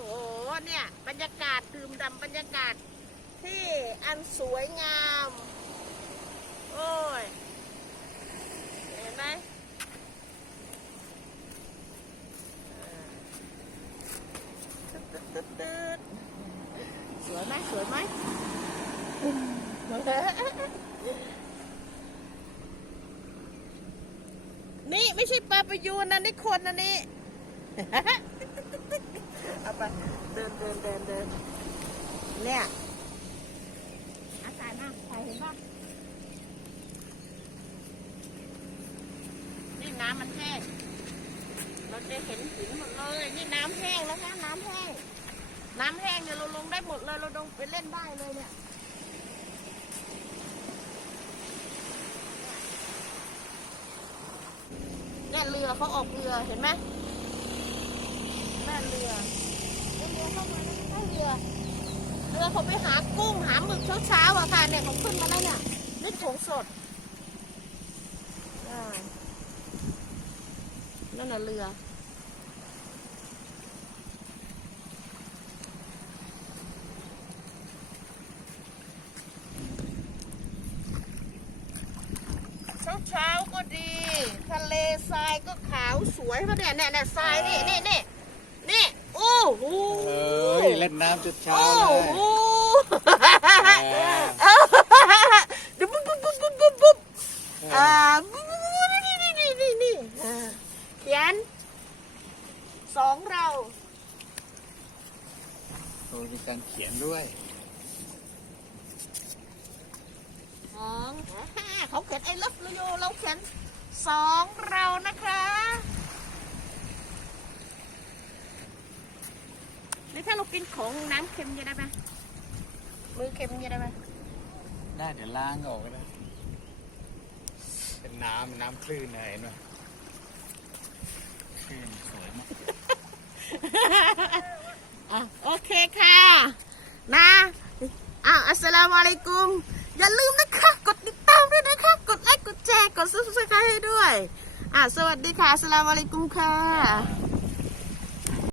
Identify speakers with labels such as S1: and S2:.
S1: โหเนี่ยบรรยากาศดื่มดำบรรยากาศที่อันสวยงาม โอ้ย เห็นไหมตึ๊ดตึ๊ดสวยไหมสวยไหมนี่ไม่ใช่ปลาประยูนนะนี่คนนะนี่ เอาไปเดินเดินเดินเดิน เนี่ยอาศัยมากใครเห็นปะนี่น้ำมันแห้ง เราจะเห็นหินหมดเลย นี่น้ำแห้งแล้วนะน้ำแห้ง น้ำแห้งเนี่ยเราลงได้หมดเลย เราลงไปเล่นได้เลยเนี่ยเนี่ยเรือเขาออกเรือเห็นไหมนั่นเรือเรือเข้ามานั่นเรือ เรือเขาไปหากุ้งหาหมึกเช้าๆอะค่ะเนี่ยเขาขึ้นมาแล้วเนี่ยนี่ถุงสดนั่นน่ะเรือเช้าเช้าก็ดี ทะเลทรายก็ขาวสวยเพราะเนี่ยเนี่ยเนี่ยทรายนี่นี่นี่นี่ อ้โห
S2: เอ้ยเล่นน้ำจุดเช้า
S1: โอ้
S2: เลย
S1: โห
S2: เออ
S1: เดี๋ยวปุ๊บปุ๊บปุ๊บปุ๊บปุ๊บปุ๊บอ่าปุ๊บปุ๊บปุ๊บนี่นี่นี่นี่นี่อ่าเขียนสองเรา
S2: โอ้มีการเขียนด้วย
S1: สองอ่าเขาเขียนไอ้เลิฟโยเราเขียนสองเรานะคะนี่ถ้าเรากินของน้ำเค็มจะได้ไหมมือเค็มจะได้ไหม
S2: ได้เดี๋ยวล้างออกก็ได้เป็นน้ำน้ำคลื่นนะเห็นไหมคลื่นสวยมาก
S1: อะโอเคค่ะ นะอ้าวอัสสลามุอะลัยกุม อย่าลืมนะคะ กดติดตามด้วยนะคะ กดไลค์ กดแชร์ กดซับสไครต์ให้ด้วย อะ สวัสดีค่ะอัสสลามุอะลัยกุมค่ะ